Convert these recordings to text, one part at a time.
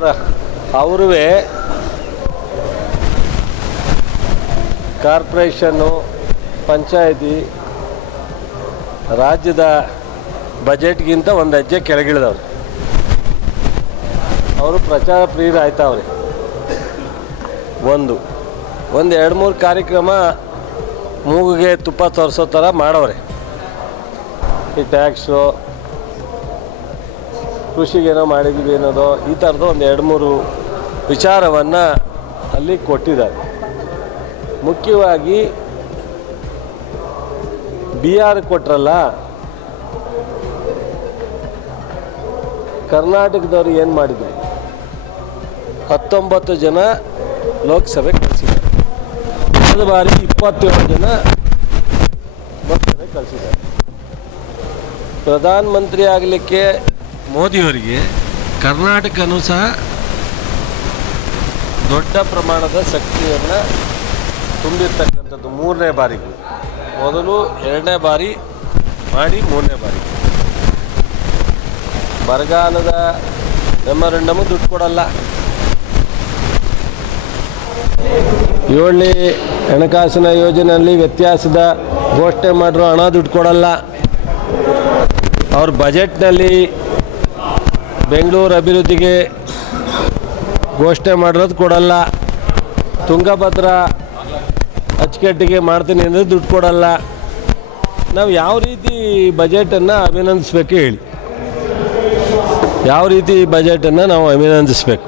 Sir ಅವರೂ corporation ಪಂಚಾಯತಿ ರಾಜ್ಯದ ಬಜೆಟ್ಗಿಂತ ಒಂದು ಹೆಜ್ಜೆ ಕೆಳಗಿಳಿದವ್ರು. ಅವರು ಪ್ರಚಾರ ಪ್ರಿಯರಾಯ್ತವ್ರೆ. ಒಂದು 2-3 ಕಾರ್ಯಕ್ರಮ ಮೂಗಿಗೆ ತುಪ್ಪ ತೋರಿಸೋ ಥರ ಮಾಡವ್ರೆ. ಈ ಟ್ಯಾಕ್ಸು, ಕೃಷಿಗೇನೋ ಮಾಡಿದ್ದೀವಿ ಅನ್ನೋದು, ಈ ಥರದ್ದು 2-3 ವಿಚಾರವನ್ನು ಅಲ್ಲಿ ಕೊಟ್ಟಿದ್ದಾರೆ. ಮುಖ್ಯವಾಗಿ ಬಿಹಾರ್ ಕೊಟ್ರಲ್ಲ, ಕರ್ನಾಟಕದವ್ರು ಏನು ಮಾಡಿದ್ರು? 19 ಜನ ಲೋಕಸಭೆ ಕಳಿಸಿದ್ದಾರೆ. ಕಳೆದ ಬಾರಿ 27 ಜನ ಲೋಕಸಭೆ ಕಳಿಸಿದ್ದಾರೆ. ಪ್ರಧಾನಮಂತ್ರಿ ಆಗಲಿಕ್ಕೆ ಮೋದಿಯವರಿಗೆ ಕರ್ನಾಟಕನೂ ಸಹ ದೊಡ್ಡ ಪ್ರಮಾಣದ ಶಕ್ತಿಯನ್ನು ತುಂಬಿರ್ತಕ್ಕಂಥದ್ದು. 3ನೇ ಬಾರಿಗೂ ಮೊದಲು 2ನೇ ಬಾರಿ ಮಾಡಿ 3ನೇ ಬಾರಿ ಬರಗಾಲದ ಮೆಮೊರಂಡಮು ದುಡ್ಡು ಕೊಡಲ್ಲ. 7ನೇ ಹಣಕಾಸಿನ ಯೋಜನೆಯಲ್ಲಿ ವ್ಯತ್ಯಾಸದ ಘೋಷಣೆ ಮಾಡಿರೋ ಹಣ ದುಡ್ಡು ಕೊಡಲ್ಲ. ಅವ್ರ ಬಜೆಟ್ನಲ್ಲಿ ಬೆಂಗಳೂರು ಅಭಿವೃದ್ಧಿಗೆ ಘೋಷಣೆ ಮಾಡಿರೋದು ಕೊಡಲ್ಲ. ತುಂಗಭದ್ರಾ ಅಚ್ಚುಕಟ್ಟಿಗೆ ಮಾಡ್ತೀನಿ ಅಂದರೆ ದುಡ್ಡು ಕೊಡಲ್ಲ. ನಾವು ಯಾವ ರೀತಿ ಬಜೆಟನ್ನು ಅಭಿನಂದಿಸಬೇಕು ಹೇಳಿ? ಯಾವ ರೀತಿ ಬಜೆಟನ್ನು ನಾವು ಅಭಿನಂದಿಸಬೇಕು?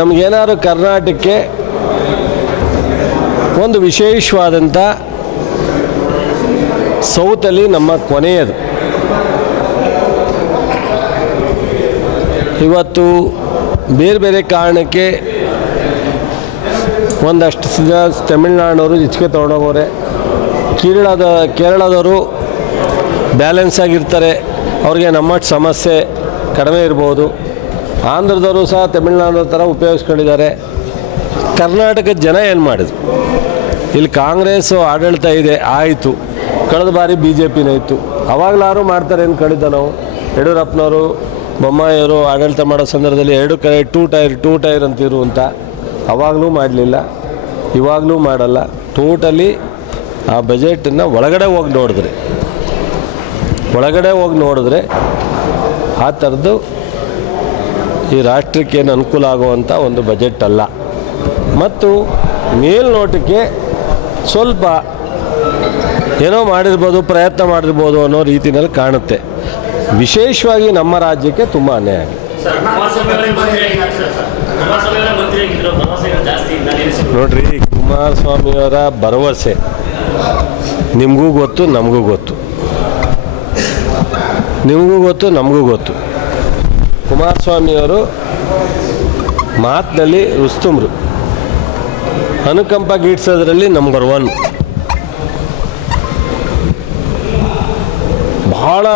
ನಮಗೇನಾದ್ರು ಕರ್ನಾಟಕಕ್ಕೆ ಒಂದು ವಿಶೇಷವಾದಂಥ ಸೌತಲ್ಲಿ ನಮ್ಮ ಕೊನೆಯದು. ಇವತ್ತು ಬೇರೆ ಬೇರೆ ಕಾರಣಕ್ಕೆ ಒಂದಷ್ಟು ತಮಿಳ್ನಾಡವರು ಹೆಚ್ಚಿಗೆ ತೊಗೊಂಡೋಗೋರೆ. ಕೇರಳದವರು ಬ್ಯಾಲೆನ್ಸ್ ಆಗಿರ್ತಾರೆ, ಅವ್ರಿಗೆ ನಮ್ಮಷ್ಟು ಸಮಸ್ಯೆ ಕಡಿಮೆ ಇರ್ಬೋದು. ಆಂಧ್ರದವರು ಸಹ ತಮಿಳ್ನಾಡು ಥರ ಉಪಯೋಗಿಸ್ಕೊಂಡಿದ್ದಾರೆ. ಕರ್ನಾಟಕದ ಜನ ಏನು ಮಾಡಿದ್ರು? ಇಲ್ಲಿ ಕಾಂಗ್ರೆಸ್ಸು ಆಡಳಿತ ಇದೆ, ಆಯಿತು. ಕಳೆದ ಬಾರಿ BJPನೇ ಇತ್ತು. ಅವಾಗಲಾರು ಮಾಡ್ತಾರೆ ಅಂದ್ಕೊಂಡಿದ್ದ ನಾವು. ಯಡಿಯೂರಪ್ಪನವರು, ಬೊಮ್ಮಾಯಿಯವರು ಆಡಳಿತ ಮಾಡೋ ಸಂದರ್ಭದಲ್ಲಿ 2 ಕಡೆ ಟೂ ಟೈರ್ ಅಂತಿರು ಅಂತ. ಅವಾಗಲೂ ಮಾಡಲಿಲ್ಲ, ಇವಾಗಲೂ ಮಾಡಲ್ಲ. ಟೋಟಲಿ ಆ ಬಜೆಟನ್ನು ಒಳಗಡೆ ಹೋಗಿ ನೋಡಿದ್ರೆ ಆ ಥರದ್ದು ಈ ರಾಷ್ಟ್ರಕ್ಕೆ ಏನು ಅನುಕೂಲ ಆಗುವಂಥ ಒಂದು ಬಜೆಟ್ ಅಲ್ಲ. ಮತ್ತು ಮೇಲ್ನೋಟಕ್ಕೆ ಸ್ವಲ್ಪ ಏನೋ ಮಾಡಿರ್ಬೋದು, ಪ್ರಯತ್ನ ಮಾಡಿರ್ಬೋದು ಅನ್ನೋ ರೀತಿಯಲ್ಲಿ ಕಾಣುತ್ತೆ. ವಿಶೇಷವಾಗಿ ನಮ್ಮ ರಾಜ್ಯಕ್ಕೆ ತುಂಬ ಅನ್ಯಾಯ ಆಗಿದೆ. ನೋಡ್ರಿ, ಕುಮಾರಸ್ವಾಮಿಯವರ ಭರವಸೆ ನಿಮಗೂ ಗೊತ್ತು, ನಮಗೂ ಗೊತ್ತು. ನಮಗೂ ಗೊತ್ತು. ಕುಮಾರಸ್ವಾಮಿಯವರು ಮಾತಿನಲ್ಲಿ ರುಸ್ತುಮ್ರು, ಅನುಕಂಪ ಗೀಡ್ಸೋದ್ರಲ್ಲಿ ನಂಬರ್ 1. ಭಾಳ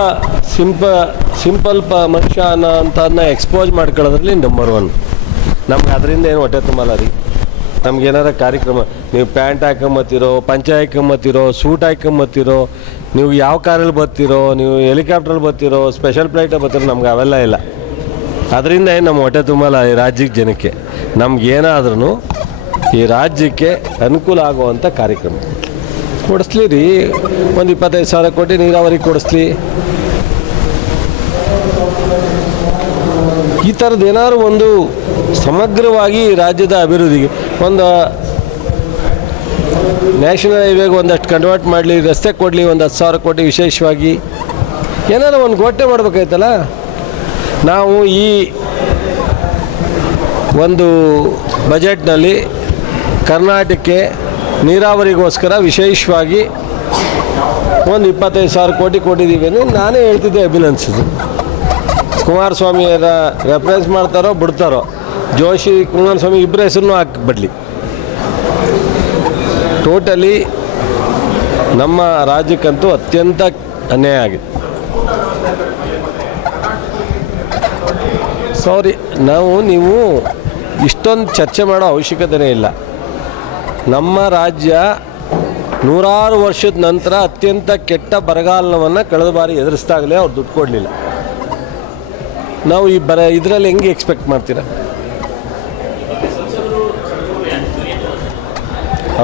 ಸಿಂಪಲ್ ಮನುಷ್ಯ ಅಂತದನ್ನ ಎಕ್ಸ್ಪೋಸ್ ಮಾಡ್ಕೊಳ್ಳೋದ್ರಲ್ಲಿ ನಂಬರ್ 1. ನಮ್ಗೆ ಅದರಿಂದ ಏನು ಹೊಟ್ಟೆ ತುಂಬಲ್ಲ ರೀ. ನಮ್ಗೇನಾರ ಕಾರ್ಯಕ್ರಮ, ನೀವು ಪ್ಯಾಂಟ್ ಹಾಕೊಂಬತ್ತೀರೋ, ಪಂಚೆ ಹಾಕೊಂಬತ್ತೀರೋ, ಸೂಟ್ ಹಾಕೊಂಬತ್ತೀರೋ, ನೀವು ಯಾವ ಕಾರಲ್ಲಿ ಬರ್ತೀರೋ, ನೀವು ಹೆಲಿಕಾಪ್ಟ್ರಲ್ಲಿ ಬರ್ತೀರೋ, ಸ್ಪೆಷಲ್ ಫ್ಲೈಟಲ್ಲಿ ಬರ್ತೀರೋ, ನಮ್ಗೆ ಅವೆಲ್ಲ ಇಲ್ಲ. ಅದರಿಂದ ಏನು ನಮ್ಮ ಹೊಟ್ಟೆ ತುಂಬಲ್ಲ ಈ ರಾಜ್ಯಕ್ಕೆ, ಜನಕ್ಕೆ. ನಮಗೇನಾದ್ರೂ ಈ ರಾಜ್ಯಕ್ಕೆ ಅನುಕೂಲ ಆಗುವಂಥ ಕಾರ್ಯಕ್ರಮ ಕೊಡಿಸ್ಲಿ ರೀ. ಒಂದು 25,000 ಕೋಟಿ ನೀರಾವರಿ ಕೊಡಿಸ್ಲಿ. ಈ ಥರದ್ದು ಏನಾದ್ರು ಒಂದು ಸಮಗ್ರವಾಗಿ ರಾಜ್ಯದ ಅಭಿವೃದ್ಧಿಗೆ, ಒಂದು ನ್ಯಾಷನಲ್ ಹೈವೇಗೆ ಒಂದಷ್ಟು ಕನ್ವರ್ಟ್ ಮಾಡಲಿ, ರಸ್ತೆ ಕೊಡಲಿ, ಒಂದು 10,000 ಕೋಟಿ ವಿಶೇಷವಾಗಿ ಏನಾದ್ರು ಒಂದು ಘೋಷಣೆ ಮಾಡಬೇಕಾಯ್ತಲ್ಲ. ನಾವು ಈ ಒಂದು ಬಜೆಟ್ನಲ್ಲಿ ಕರ್ನಾಟಕಕ್ಕೆ ನೀರಾವರಿಗೋಸ್ಕರ ವಿಶೇಷವಾಗಿ ಒಂದು 25,000 ಕೋಟಿ ಕೊಟ್ಟಿದ್ದೀವಿ ಅಂದರೆ ನಾನೇ ಹೇಳ್ತಿದ್ದೆ, ಅಭಿನಂದಿಸಿದ್ದು. ಕುಮಾರಸ್ವಾಮಿಯರ ರೆಫರೆನ್ಸ್ ಮಾಡ್ತಾರೋ ಬಿಡ್ತಾರೋ, ಜೋಶಿ ಕುಮಾರಸ್ವಾಮಿ ಇಬ್ಬರ ಹೆಸರನ್ನು ಹಾಕಿಬಿಡಲಿ. ಟೋಟಲಿ ನಮ್ಮ ರಾಜ್ಯಕ್ಕಂತೂ ಅತ್ಯಂತ ಅನ್ಯಾಯ ಆಗಿದೆ. ಸಾರಿ, ನೀವು ಇಷ್ಟೊಂದು ಚರ್ಚೆ ಮಾಡೋ ಅವಶ್ಯಕತೆಯೇ ಇಲ್ಲ. ನಮ್ಮ ರಾಜ್ಯ 100 ವರ್ಷದ ನಂತರ ಅತ್ಯಂತ ಕೆಟ್ಟ ಬರಗಾಲವನ್ನು ಕಳೆದ ಬಾರಿ ಎದುರಿಸಿದಾಗಲೇ ಅವ್ರು ದುಡ್ಡು ಕೊಡಲಿಲ್ಲ. ನಾವು ಈ ಇದರಲ್ಲಿ ಹೆಂಗೆ ಎಕ್ಸ್ಪೆಕ್ಟ್ ಮಾಡ್ತೀರಾ?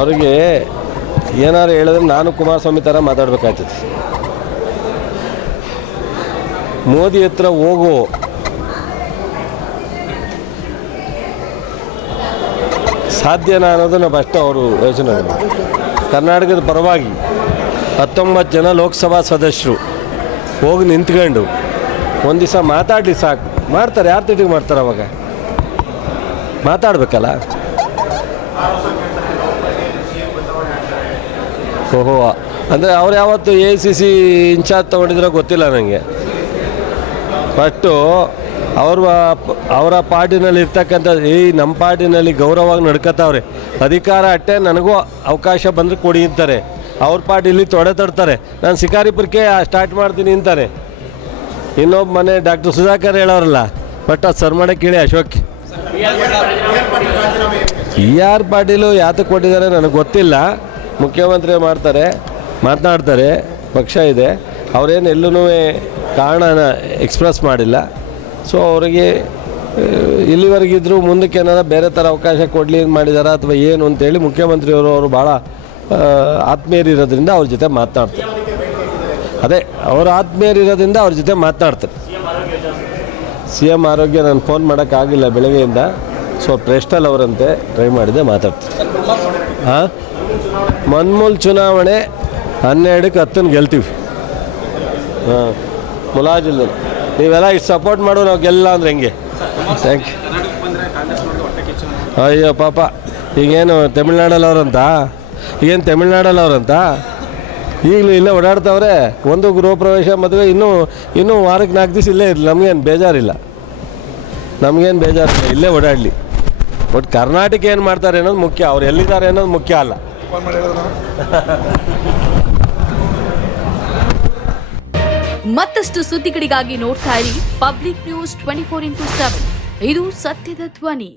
ಅವ್ರಿಗೆ ಏನಾರು ಹೇಳಿದ್ರೆ ನಾನು ಕುಮಾರಸ್ವಾಮಿ ಥರ ಮಾತಾಡ್ಬೇಕಾಗ್ತದೆ. ಮೋದಿ ಹತ್ರ ಹೋಗು, ಸಾಧ್ಯನಾ ಅನ್ನೋದನ್ನು ಫಸ್ಟ್ ಅವರು ಯೋಚನೆ ಮಾಡಿ. ಕರ್ನಾಟಕದ ಪರವಾಗಿ 19 ಜನ ಲೋಕಸಭಾ ಸದಸ್ಯರು ಹೋಗಿ ನಿಂತ್ಕೊಂಡು ಒಂದು ದಿವಸ ಮಾತಾಡಲಿ ಸಾಕು. ಮಾಡ್ತಾರೆ, ಯಾರು ತಿಟ್ಟಿಗೆ ಮಾಡ್ತಾರೆ? ಅವಾಗ ಮಾತಾಡಬೇಕಲ್ಲ. ಓಹೋ, ಅಂದರೆ ಅವ್ರು ಯಾವತ್ತು AICC ಇನ್ಚಾರ್ಜ್ ತೊಗೊಂಡಿದ್ರೋ ಗೊತ್ತಿಲ್ಲ ನನಗೆ. ಬಟ್ಟು ಅವರ ಪಾರ್ಟಿನಲ್ಲಿ ಇರ್ತಕ್ಕಂಥ ನಮ್ಮ ಪಾರ್ಟಿನಲ್ಲಿ ಗೌರವವಾಗಿ ನಡ್ಕೊತಾವ್ರೆ. ಅಧಿಕಾರ ಅಟ್ಟೆ ನನಗೂ ಅವಕಾಶ ಬಂದರೆ ಕೊಡಿ ಅಂತಾರೆ. ಅವ್ರ ಪಾರ್ಟಿಲಿ ತಡ್ತಾರೆ. ನಾನು ಶಿಕಾರಿಪುರಕ್ಕೆ ಸ್ಟಾರ್ಟ್ ಮಾಡ್ತೀನಿ ಅಂತಾರೆ. ಇನ್ನೊಬ್ಬ ಮನೆ ಡಾಕ್ಟರ್ ಸುಧಾಕರ್ ಹೇಳೋರಲ್ಲ, ಬಟ್ ಅದು ಸರ್ ಮಾಡಕ್ಕೆ ಕೇಳಿ ಅಶೋಕ್. ಯಾರ ಪಾರ್ಟಿಲೂ ಯಾತಕ್ಕೆ ಕೊಟ್ಟಿದ್ದಾರೆ ನನಗೆ ಗೊತ್ತಿಲ್ಲ. ಮುಖ್ಯಮಂತ್ರಿ ಮಾತನಾಡ್ತಾರೆ, ಪಕ್ಷ ಇದೆ, ಅವರೇನು ಎಲ್ಲೂ ಕಾರಣನ ಎಕ್ಸ್ಪ್ರೆಸ್ ಮಾಡಿಲ್ಲ. ಸೊ ಅವರಿಗೆ ಇಲ್ಲಿವರೆಗಿದ್ರು ಮುಂದಕ್ಕೆ ಏನಾರ ಬೇರೆ ಥರ ಅವಕಾಶ ಕೊಡಲಿ ಮಾಡಿದಾರ ಅಥವಾ ಏನು ಅಂತೇಳಿ ಮುಖ್ಯಮಂತ್ರಿಯವರು ಅವರು ಭಾಳ ಆತ್ಮೀಯರಿರೋದ್ರಿಂದ ಅವ್ರ ಜೊತೆ ಮಾತನಾಡ್ತಾರೆ. ಅದೇ ಅವ್ರ ಆತ್ಮೀಯರಿರೋದ್ರಿಂದ ಅವ್ರ ಜೊತೆ ಮಾತನಾಡ್ತಾರೆ. CM ಆರೋಗ್ಯ ನಾನು ಫೋನ್ ಮಾಡೋಕ್ಕಾಗಿಲ್ಲ ಬೆಳಗ್ಗೆಯಿಂದ. ಸೊ ಪ್ರೆಸ್ಟಲ್ ಅವರಂತೆ ಟ್ರೈ ಮಾಡಿದೆ, ಮಾತಾಡ್ತಾರೆ. ಹಾಂ, ಮನ್ಮೂಲ್ ಚುನಾವಣೆ 12ಕ್ಕೆ 10 ಗೆಲ್ತೀವಿ. ಹಾಂ, ಮುಲಾಜಿಲ್ಲ. ನೀವೆಲ್ಲ ಇಷ್ಟು ಸಪೋರ್ಟ್ ಮಾಡು, ನಾವು ಗೆಲ್ಲ ಅಂದ್ರೆ ಹೆಂಗೆ? Thank you. ಅಯ್ಯೋ ಪಾಪ, ಈಗೇನು ತಮಿಳ್ನಾಡಲ್ಲವ್ರಂತ ಈಗಲೂ ಇಲ್ಲೇ ಓಡಾಡ್ತಾವ್ರೆ. ಒಂದು ಗೃಹ ಪ್ರವೇಶ ಮದುವೆ ಇನ್ನೂ ವಾರಕ್ಕೆ 4 ದಿವಸ ಇಲ್ಲೇ ಇರಲಿ. ನಮಗೇನು ಬೇಜಾರಿಲ್ಲ, ಇಲ್ಲೇ ಓಡಾಡಲಿ. ಬಟ್ ಕರ್ನಾಟಕ ಏನು ಮಾಡ್ತಾರೆ ಅನ್ನೋದು ಮುಖ್ಯ, ಅವ್ರು ಎಲ್ಲಿದ್ದಾರೆ ಅನ್ನೋದು ಮುಖ್ಯ ಅಲ್ಲ. ಮತ್ತಷ್ಟು ಸುದ್ದಿಗಳಿಗಾಗಿ ನೋಡ್ತಾ ಇರಿ ಪಬ್ಲಿಕ್ ನ್ಯೂಸ್ 24x7. ಇದು ಸತ್ಯದ ಧ್ವನಿ.